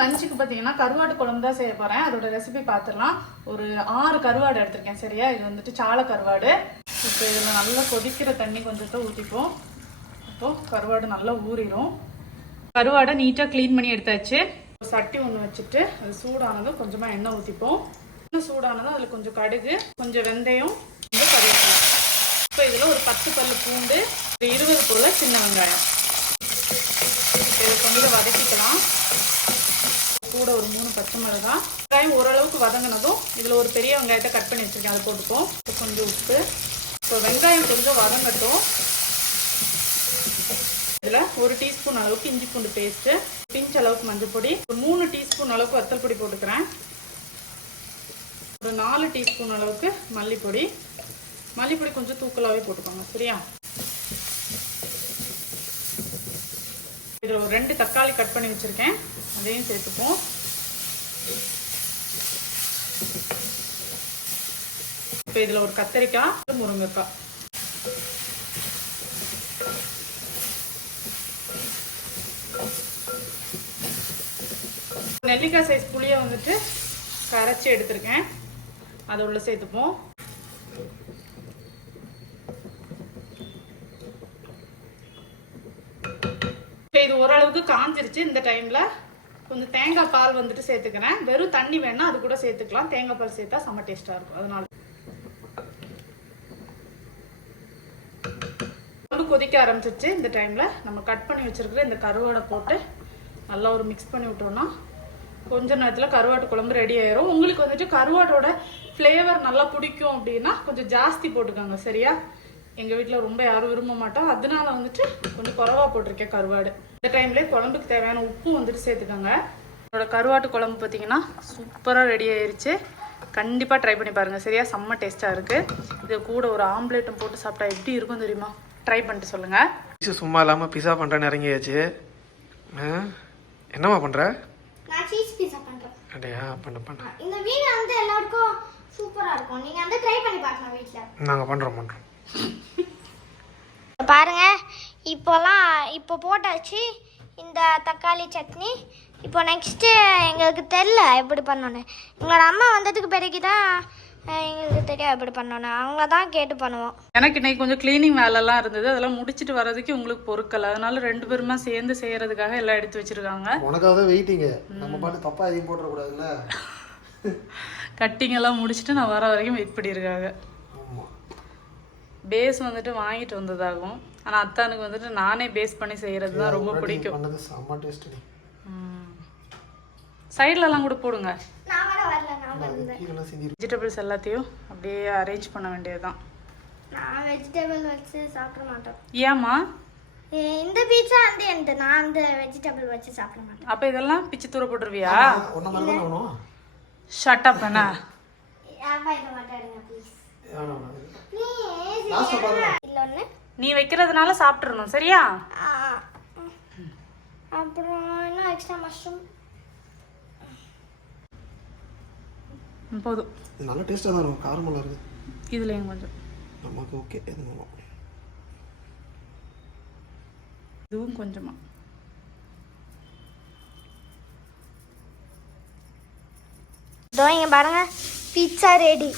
லஞ்சுக்கு பார்த்தீங்கன்னா கருவாடு குழம்பு தான் செய்ய போகிறேன் அதோட ரெசிபி பார்த்துடலாம் ஒரு ஆறு கருவாடு எடுத்திருக்கேன் சரியா? இது வந்துட்டு சாலை கருவாடு. இப்போ இதில் நல்லா கொதிக்கிற தண்ணி கொஞ்சத்தை ஊற்றிப்போம் அப்போ கருவாடு நல்லா ஊறிடும் கருவாடை நீட்டாக க்ளீன் பண்ணி எடுத்தாச்சு. ஒரு சட்டி ஒன்று வச்சுட்டு அது சூடானதும் கொஞ்சமாக எண்ணெய் ஊற்றிப்போம் இன்னும் சூடானதும் அதில் கொஞ்சம் கடுகு கொஞ்சம் வெந்தயம் கொஞ்சம் கருவேப்பிலை. இப்போ இதில் ஒரு பத்து பல்லு பூண்டு ஒரு இருபது பொருளை சின்ன வெங்காயம். இதை கொஞ்சம் வதக்கிக்கலாம். கூட ஒரு மூணு பச்சை மிளகாய் வெங்காயம் ஓரளவுக்கு வதங்கினதும் இதில் ஒரு பெரிய வெங்காயத்தை கட் பண்ணி வச்சுருக்கேன். அதை போட்டுப்போம். கொஞ்சம் உப்பு. இப்போ வெங்காயம் கொஞ்சம் வதங்கட்டும். இதில் ஒரு டீஸ்பூன் அளவுக்கு இஞ்சி பூண்டு பேஸ்ட்டு பிஞ்ச் அளவுக்கு மஞ்சள் பொடி ஒரு மூணு டீஸ்பூன் அளவுக்கு வத்தல் பொடி போட்டுக்கிறேன். ஒரு நாலு டீஸ்பூன் அளவுக்கு மல்லிப்பொடி. மல்லிப்பொடி கொஞ்சம் தூக்கலாகவே போட்டுக்கோங்க. சரியா? இதில் ஒரு ரெண்டு தக்காளி கட் பண்ணி வச்சுருக்கேன். அதையும் சேர்த்துப்போம். இப்போ இதில் ஒரு கத்தரிக்காய் முருங்கைக்காய். நெல்லிக்காய் சைஸ் புளியை வந்துட்டு கரைச்சி எடுத்திருக்கேன். அதை உள்ள சேர்த்துப்போம். இப்போ இது ஓரளவுக்கு காஞ்சிருச்சு இந்த டைமில் கொஞ்சம் தேங்காய் பால் வந்துட்டு சேர்த்துக்கிறேன். வெறும் தண்ணி வேணா அது கூட சேர்த்துக்கலாம். தேங்காய் பால் சேர்த்தா செம்ம டேஸ்ட்டாக இருக்கும். அதனால. குழம்பு கொதிக்க ஆரம்பிச்சிருச்சு இந்த டைமில் நம்ம கட் பண்ணி வச்சிருக்கிற இந்த கருவாடை போட்டு நல்லா ஒரு மிக்ஸ் பண்ணி விட்டோம்னா கொஞ்ச நேரத்தில் கருவாட்டு குழம்பு ரெடி ஆயிரும். உங்களுக்கு வந்துட்டு கருவாட்டோட ஃப்ளேவர் நல்லா பிடிக்கும் அப்படின்னா கொஞ்சம் ஜாஸ்தி போட்டுக்கோங்க. சரியா? எங்கள் வீட்டில் ரொம்ப யாரும் விரும்ப மாட்டோம் அதனால வந்துட்டு கொஞ்சம் குறவா போட்டிருக்கேன் கருவாடு. இந்த டைம்லேயே குழம்புக்கு தேவையான உப்பும் வந்துட்டு சேர்த்துக்கோங்க. என்னோட கருவாட்டு குழம்பு பார்த்தீங்கன்னா சூப்பராக ரெடி ஆயிருச்சு. கண்டிப்பாக ட்ரை பண்ணி பாருங்கள் சரியா? செம்ம டேஸ்ட்டாக இருக்குது இது கூட ஒரு ஆம்லேட்டும் போட்டு சாப்பிட்டா எப்படி இருக்கும் தெரியுமா? ட்ரை பண்ணிட்டு சொல்லுங்கள் ஐசு சும்மா இல்லாமல் பிஸா பண்ணுறேன்னு இறங்கியாச்சு. ஆ? என்னம்மா பண்ணுற நான் சீஸ் பீஸா பண்றேன். அடையா பண்ண பண்ண. இந்த வீடு வந்து எல்லாருக்கும் சூப்பரா இருக்கும். நீங்க வந்து ட்ரை பண்ணி பார்க்கலாம் வீட்ல. நாங்கள் பண்ணுறோம் பண்ணுறோம் பாருங்க இப்போலாம் இப்போ போட்டாச்சு இந்த தக்காளி சட்னி. இப்போ நெக்ஸ்ட்டு எங்களுக்கு தெரில எப்படி பண்ணணும். எங்களோட அம்மா வந்ததுக்கு பிறகு தான் எங்களுக்கு தெரியும் எப்படி பண்ணணும். அவங்க தான் கேட்டு பண்ணுவோம். எனக்கு இன்னைக்கு கொஞ்சம் க்ளீனிங் வேலைலாம் இருந்தது. அதெல்லாம் முடிச்சிட்டு வர்றதுக்கு உங்களுக்கு பொருட்கள். அதனால ரெண்டு பேருமா சேர்ந்து செய்யறதுக்காக எல்லாம் எடுத்து வச்சிருக்காங்க. உனக்காக தான் வெயிட்டிங்க நம்ம பாட்டு தப்பாக எதையும் போட்டுறக்கூடாதுல்ல? கட்டிங் எல்லாம் முடிச்சுட்டு நான் வர வரைக்கும் வெயிட் பண்ணியிருக்காங்க. பேஸ் வந்துட்டு வாங்கிட்டு வந்ததாகும் ஆனால் அத்தானுக்கு வந்துட்டு நானே பேஸ் பண்ணி செய்யறது தான் ரொம்ப பிடிக்கும். சைட்லலாம் கூட போடுங்க. வெஜிடபிள்ஸ் எல்லாத்தையும் அப்படியே அரேஞ்ச் பண்ண வேண்டியதுதான். நான் வெஜிடபிள் வச்சு சாப்பிட மாட்டேன். ஏம்மா? இந்த பீட்சா வந்து எனக்கு நான் அந்த வெஜிடபிள் வச்சு சாப்பிட மாட்டேன். அப்போ இதெல்லாம் பிச்சு தூர போட்டுருவியா? ஒன்றை மாதிரி தானே வேணும். ஷட் அப் என்ன ஏப்பா இதை மாட்டாடுங்க ப்ளீஸ் இல்லை நீ வைக்கிறதுனால சாப்பிட்றணும் சரியா? அப்புறம் இன்னும் எக்ஸ்ட்ரா மஷ்ரூம் போதும். நல்ல டேஸ்ட்டாக தான் இருக்கும் காரமெல்லாம் இருக்குது. இதுலேயும் கொஞ்சம். நமக்கு ஓகே எதுவும் இதுவும் கொஞ்சமா. இதோ இங்கே பாருங்க பீட்சா ரெடி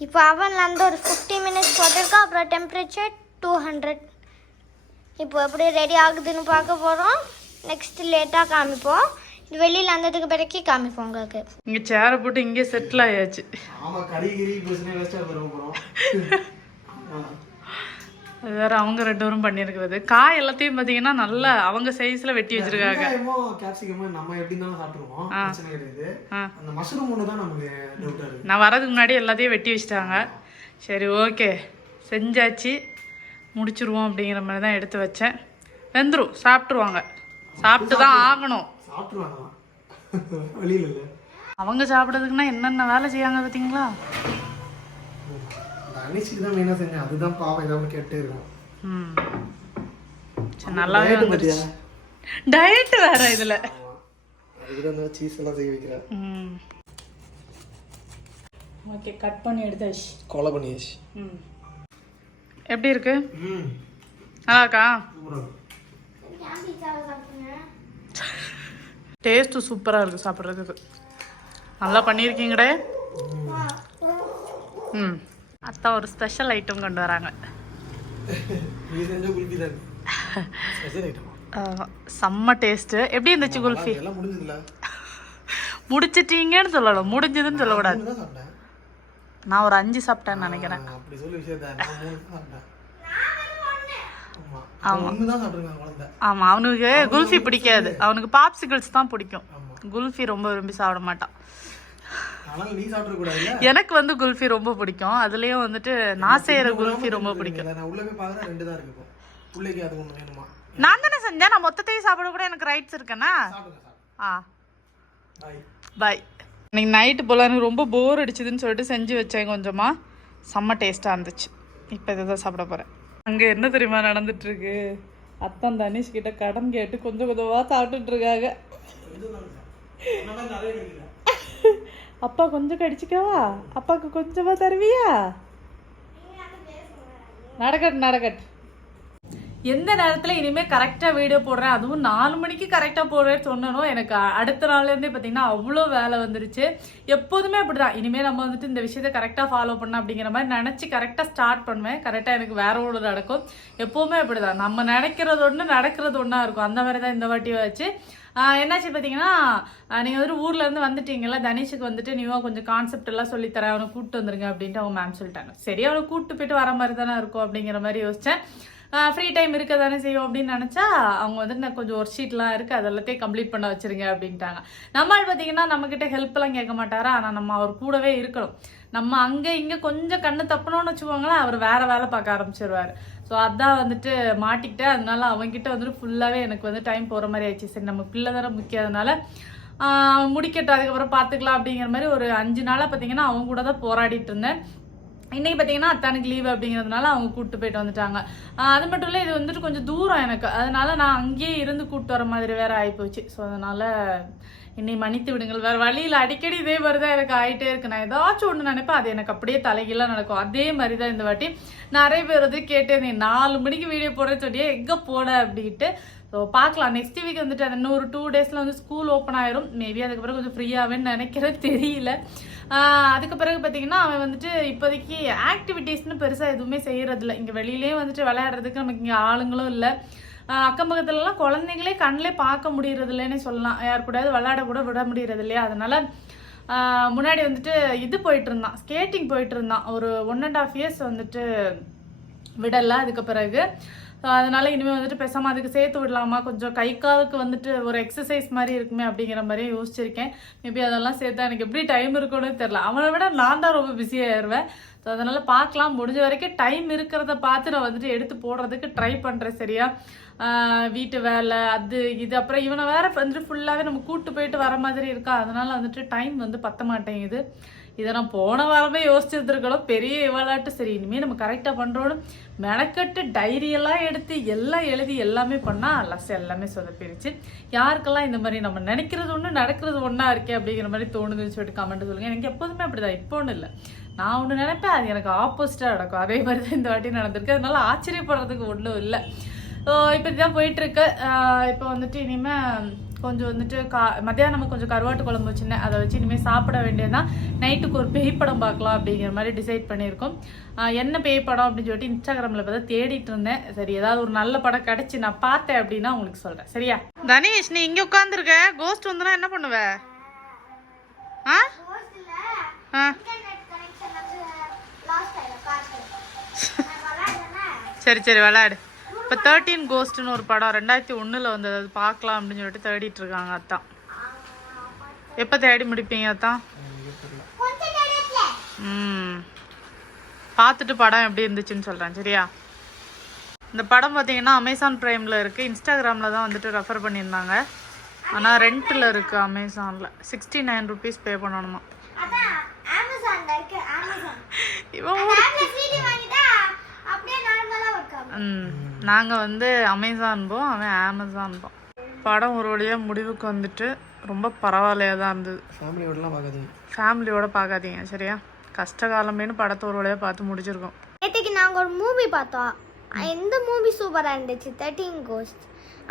இப்போ அவன்ல இருந்து ஒரு ஃபிஃப்டி மினிட்ஸ் போட்டிருக்கோம் அப்புறம் டெம்பரேச்சர் டூ ஹண்ட்ரட் இப்போ எப்படி ரெடி ஆகுதுன்னு பார்க்க போகிறோம் நெக்ஸ்ட் லேட்டாக காமிப்போம். இது வெளியில் வந்ததுக்கு பிறகு காமிப்போம் உங்களுக்கு. இங்கே சேரை போட்டு இங்கே செட்டில் ஆயாச்சு. ஆமாம் கறி கிரி பிரச்சனை வேஸ்ட்டாக போகிறோம் அது வேற அவங்க ரெண்டு பேரும் பண்ணியிருக்கிறது. காய் எல்லாத்தையும் பார்த்தீங்கன்னா நல்லா அவங்க சைஸில் வெட்டி வச்சிருக்காங்க. கேப்சிகமோ நம்ம எப்படி கிடையாது. ஆ. அந்த மஷ்ரூம் ஒன்று தான் நமக்கு நான் வரதுக்கு முன்னாடி எல்லாத்தையும் வெட்டி வச்சிட்டாங்க. சரி ஓகே செஞ்சாச்சு. முடிச்சிருவோம் அப்படிங்கிற மாதிரி தான் எடுத்து வச்சேன். வெந்துரும் சாப்பிட்ருவாங்க சாப்பிட்டு தான் ஆகணும். அவங்க சாப்பிட்றதுக்குன்னா என்னென்ன வேலை செய்யாங்க பார்த்தீங்களா இந்த அனிச்சுக்கு தான் மெயினாக செஞ்சேன். அதுதான் பாவம் ஏதாவது கேட்டே இருக்கும். ம். சரி நல்லாவே வந்துருச்சு? டயட் வேற இதில். அதுக்கு சீஸ் எல்லாம் செய்ய வைக்கிறேன். ம். ஓகே கட் பண்ணி எடுத்தாச்சு. கொலை பண்ணியாச்சு. ம். எப்படி இருக்கு? ம். நல்லா இருக்கா? டேஸ்ட்டு சூப்பராக இருக்குது சாப்பிட்றதுக்கு. நல்லா பண்ணியிருக்கீங்கடே ம். அத்தா ஒரு ஸ்பெஷல் ஐட்டம் கொண்டு வராங்க. தான்? செம்ம டேஸ்ட்டு எப்படி இருந்துச்சு குல்ஃபி? முடிச்சிட்டீங்கன்னு சொல்லணும் முடிஞ்சதுன்னு சொல்லக்கூடாது. தான் நான் ஒரு அஞ்சு சாப்பிட்டேன்னு நினைக்கிறேன். தான் தான் ஆமாம் அவனுக்கு குல்ஃபி பிடிக்காது. அவனுக்கு பாப்சிகிள்ஸ் தான் பிடிக்கும். குல்ஃபி ரொம்ப விரும்பி சாப்பிட மாட்டான். எனக்கு வந்து குல்ஃபி ரொம்ப பிடிக்கும். அதுலேயும் வந்துட்டு நான் செய்கிற குல்ஃபி ரொம்ப பிடிக்கும். நான் தான் செஞ்சேன். நான் மொத்தத்தையும் சாப்பிட கூட எனக்கு ரைட்ஸ் இருக்கேனா ஆ. பாய் இன்னைக்கு நைட்டு போல் எனக்கு ரொம்ப போர் அடிச்சுதுன்னு சொல்லிட்டு செஞ்சு வச்சேன் கொஞ்சமாக செம்ம டேஸ்ட்டாக இருந்துச்சு. இப்போ இதை தான் சாப்பிட போகிறேன் அங்கே என்ன தெரியுமா நடந்துட்டு இருக்கு? அத்தன் தனிஷ் கிட்ட கடன் கேட்டு கொஞ்சம் கொஞ்சமாக சாப்பிட்டுட்டு இருக்காங்க. அப்பா கொஞ்சம் கடிச்சிக்கவா? அப்பாவுக்கு கொஞ்சமா தருவியா? நடக்கட்டு நடக்கட்டு எந்த நேரத்தில் இனிமேல் கரெக்டாக வீடியோ போடுறேன்? அதுவும் நாலு மணிக்கு கரெக்டாக போடுறேன்னு சொன்னனும் எனக்கு அடுத்த நாள்லேருந்தே பார்த்தீங்கன்னா அவ்வளோ வேலை வந்துருச்சு. எப்போதுமே அப்படி தான் இனிமேல் நம்ம வந்துட்டு இந்த விஷயத்த கரெக்டாக ஃபாலோ பண்ண அப்படிங்கிற மாதிரி நினச்சி கரெக்டாக ஸ்டார்ட் பண்ணுவேன். கரெக்டாக எனக்கு வேற ஒன்று நடக்கும். எப்போவுமே அப்படி தான் நம்ம நினைக்கிறது ஒன்று நடக்கிறது ஒன்றா இருக்கும். அந்த மாதிரி தான் இந்த வாட்டி வச்சு என்னாச்சு பார்த்தீங்கன்னா நீங்கள் வந்து ஊர்லேருந்து வந்துட்டீங்கல்ல தனிஷுக்கு வந்துட்டு நீவா கொஞ்சம் கான்செப்ட் எல்லாம் சொல்லித்தரேன். அவனை கூப்பிட்டு வந்துருங்க அப்படின்ட்டு அவங்க மேம் சொல்லிட்டாங்க. சரி அவனை கூப்பிட்டு போயிட்டு வர மாதிரி தானே இருக்கும் அப்படிங்கிற மாதிரி யோசித்தேன் ஃப்ரீ டைம் இருக்க தானே செய்யும் அப்படின்னு நினச்சா அவங்க வந்துட்டு நான் கொஞ்சம் ஒர்க் ஷீட்லாம் இருக்குது அது எல்லாத்தையும் கம்ப்ளீட் பண்ண வச்சிருங்க அப்படின்ட்டாங்க. நம்மால் பார்த்தீங்கன்னா நம்மக்கிட்ட ஹெல்ப்லாம் கேட்க மாட்டாரா? ஆனால் நம்ம அவர் கூடவே இருக்கணும். நம்ம அங்கே இங்கே கொஞ்சம் கண்ணு தப்பணும்னு வச்சுக்கோங்களேன் அவர் வேற வேலை பார்க்க ஆரம்பிச்சிருவார். ஸோ அதான் வந்துட்டு மாட்டிக்கிட்டேன் அதனால அவங்ககிட்ட வந்துட்டு ஃபுல்லாகவே எனக்கு வந்து டைம் போகிற மாதிரி ஆயிடுச்சு. சரி நம்ம பிள்ளை தானே முக்கியம் அதனால அவன் முடிக்கட்டும் அதுக்கப்புறம் பார்த்துக்கலாம் அப்படிங்கிற மாதிரி ஒரு அஞ்சு நாளாக பார்த்தீங்கன்னா அவங்க கூட தான் போராடிட்டு இருந்தேன். இன்றைக்கி பார்த்தீங்கன்னா அத்தானுக்கு லீவ் அப்படிங்கிறதுனால அவங்க கூப்பிட்டு போயிட்டு வந்துட்டாங்க. அது மட்டும் இல்லை இது வந்துட்டு கொஞ்சம் தூரம் எனக்கு. அதனால நான் அங்கேயே இருந்து கூப்பிட்டு வர மாதிரி வேற ஆகிப்போச்சு ஸோ அதனால என்னை மன்னித்து விடுங்கள். வேறு வழியில் அடிக்கடி இதே மாதிரி தான் எனக்கு ஆகிட்டே இருக்கு. நான் ஏதாச்சும் ஒன்று நினைப்பேன். அது எனக்கு அப்படியே தலைகீழாக நடக்கும். அதே மாதிரி தான் இந்த வாட்டி நிறைய பேர் வந்து கேட்டேன் நாலு மணிக்கு வீடியோ போடுறேன்னு சொல்லியே எங்கே போட அப்படின்ட்டு. ஸோ பார்க்கலாம். நெக்ஸ்ட் வீக் வந்துட்டு அது இன்னும் ஒரு டூ டேஸில் வந்து ஸ்கூல் ஓப்பன் ஆயிரும். மேபி அதுக்கப்புறம் கொஞ்சம் ஃப்ரீயாகவேன்னு நினைக்கிறேன். தெரியல. அதுக்கு பிறகு பார்த்தீங்கன்னா அவன் வந்துட்டு இப்போதைக்கு ஆக்டிவிட்டீஸ்னு பெருசாக எதுவுமே செய்கிறதில்ல இங்கே வெளியிலேயே வந்துட்டு விளையாடுறதுக்கு நமக்கு இங்கே ஆளுங்களும் இல்லை. அக்கம் பக்கத்துலலாம் குழந்தைங்களே கண்ணிலே பார்க்க முடியறது இல்லைன்னு சொல்லலாம். யார் கூடயாவது விளையாட கூட விட முடியறது இல்லையா அதனால் முன்னாடி வந்துட்டு இது போயிட்டு இருந்தான். ஸ்கேட்டிங் போயிட்டு இருந்தான். ஒரு ஒன் அண்ட் ஆஃப் இயர்ஸ் வந்துட்டு விடலை. அதுக்கு பிறகு ஸோ அதனால இனிமேல் வந்துட்டு பேசாமல் அதுக்கு சேர்த்து விடலாமா? கொஞ்சம் கை காலுக்கு வந்துட்டு ஒரு எக்ஸசைஸ் மாதிரி இருக்குமே அப்படிங்கிற மாதிரி யோசிச்சிருக்கேன். மேபி அதெல்லாம் சேர்த்தா எனக்கு எப்படி டைம் இருக்கும்னு தெரில அவனை விட நான் தான் ரொம்ப பிஸியாகிடுவேன் ஸோ அதனால் பார்க்கலாம். முடிஞ்ச வரைக்கும் டைம் இருக்கிறத பார்த்து நான் வந்துட்டு எடுத்து போடுறதுக்கு ட்ரை பண்ணுறேன் சரியா? வீட்டு வேலை அது இது. அப்புறம் இவனை வேற வந்துட்டு ஃபுல்லாகவே நம்ம கூப்பிட்டு போயிட்டு வர மாதிரி இருக்கா? அதனால் வந்துட்டு டைம் வந்து பத்த மாட்டேங்குது. இதை நான் போன வாரமே யோசிச்சிருந்துருக்கணும். பெரிய விளையாட்டு. சரி இனிமேல் நம்ம கரெக்டாக பண்ணுறோன்னு மெனக்கட்டு டைரியெல்லாம் எடுத்து எல்லாம் எழுதி எல்லாமே பண்ணால் லஸ் எல்லாமே சொதப்பிடுச்சு யாருக்கெல்லாம் இந்த மாதிரி நம்ம நினைக்கிறது ஒன்று நடக்கிறது ஒன்றா இருக்கே அப்படிங்கிற மாதிரி தோணுதுன்னு சொல்லிட்டு கமெண்ட் சொல்லுங்கள் எனக்கு எப்போதுமே அப்படிதான். இப்போ ஒன்றும் இல்லை. நான் ஒன்று நினைப்பேன் அது எனக்கு ஆப்போசிட்டாக நடக்கும். அதே மாதிரி தான் இந்த வாட்டி நடந்திருக்கு. அதனால ஆச்சரியப்படுறதுக்கு ஒன்றும் இல்லை. இப்போ இதுதான் போயிட்டுருக்கு இப்போ வந்துட்டு இனிமேல் கொஞ்சம் வந்துட்டு கா மத்தியானம் கொஞ்சம் கருவாட்டு குழம்பு வச்சுருந்தேன். அதை வச்சு இனிமேல் சாப்பிட வேண்டியதுதான் நைட்டுக்கு ஒரு பேய் படம் பார்க்கலாம் அப்படிங்கிற மாதிரி டிசைட் பண்ணியிருக்கோம். என்ன பேய் படம் அப்படின்னு சொல்லிட்டு இன்ஸ்டாகிராமில் பார்த்தா தேடிட்டு இருந்தேன். சரி ஏதாவது ஒரு நல்ல படம் கிடச்சி நான் பார்த்தேன் அப்படின்னா உங்களுக்கு சொல்கிறேன் சரியா? தனேஷ் நீ இங்கே உட்காந்துருக்க கோஸ்ட் வந்துனா என்ன பண்ணுவ? ஆ? ஆ. சரி சரி விளாடு. இப்போ தேர்ட்டீன் கோஸ்ட்னு ஒரு படம் ரெண்டாயிரத்தி ஒன்றில் வந்தது. அது பார்க்கலாம் அப்படின்னு சொல்லிட்டு தேடிட்டு இருக்காங்க அத்தான். எப்போ தேடி முடிப்பீங்க அத்தான்? ம். பார்த்துட்டு படம் எப்படி இருந்துச்சுன்னு சொல்கிறேன் சரியா? இந்த படம் பார்த்தீங்கன்னா அமேசான் ப்ரைமில் இருக்குது இன்ஸ்டாகிராமில் தான் வந்துட்டு ரெஃபர் பண்ணியிருந்தாங்க. ஆனால் ரெண்ட்டில் இருக்குது அமேசானில் சிக்ஸ்டி நைன் ருபீஸ் பே பண்ணணுமா இவன் ஒரு டேப்ல சிடி வாங்கிட்டா அப்படியே நார்மலா ஒர்க் ஆகும் ம் நாங்கள் வந்து அமேசான் போம் அவன் அமேசான் போம் படம் ஒரு வழியாக முடிவுக்கு வந்துட்டு ரொம்ப பரவாயில்லையாக தான் இருந்தது. ஃபேமிலியோடலாம் பார்க்காதீங்க. ஃபேமிலியோட பார்க்காதீங்க சரியா? கஷ்டகாலமேனு படத்தை ஒரு வழியாக பார்த்து முடிச்சிருக்கோம். நேற்றுக்கு நாங்கள் ஒரு மூவி பார்த்தோம். எந்த மூவி சூப்பராக இருந்துச்சு? தேர்ட்டீன் கோஸ்ட்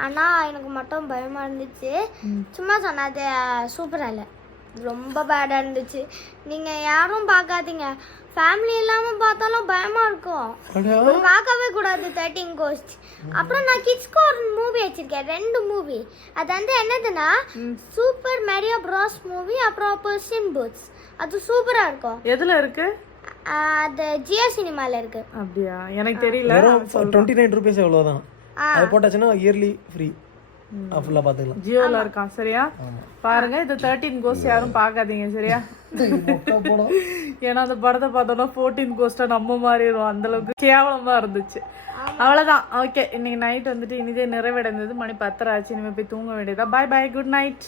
ஆனால் எனக்கு மட்டும் பயமாக இருந்துச்சு. சும்மா சொன்னேன் அது சூப்பராக இல்லை. ரொம்ப பேடாக இருந்துச்சு. நீங்கள் யாரும் பார்க்காதீங்க. ஃபேமிலி இல்லாமல் பார்த்தாலும் பயமாக இருக்கும். பார்க்கவே கூடாது தேர்ட்டின் கோஸ்ட் அப்புறம் நான் கிட்ஸ்க்கு ஒரு மூவி வச்சிருக்கேன் ரெண்டு மூவி அது வந்து என்னதுன்னா சூப்பர் மேரியோ ப்ராஸ் மூவி அப்புறம் பர்சின் பூட்ஸ் அது சூப்பராக இருக்கும். எதுல இருக்கு? அது ஜியோ சினிமாவில் இருக்கு. அப்படியா? எனக்கு தெரியல. வெறும் டுவெண்ட்டி நைன் ருபீஸ் எவ்வளோதான் அது போட்டாச்சுன்னா இயர்லி ஃப்ரீ ஃபுல்லாக பார்த்துக்கலாம் ஜியோல இருக்கான் சரியா? பாருங்க இது தேர்ட்டீன் கோஸ்ட் யாரும் பார்க்காதீங்க சரியா? ஏன்னா அந்த படத்தை பார்த்தோம்னா ஃபோர்டீன் கோஸ்டா நம்ம மாறிடும் அந்த அளவுக்கு கேவலமா இருந்துச்சு. அவ்வளவுதான். ஓகே இன்னைக்கு நைட் வந்துட்டு இனிதே நிறைவடைந்தது. மணி பத்தரை ஆச்சு இனிமே போய் தூங்க வேண்டியதா பாய் பாய் குட் நைட்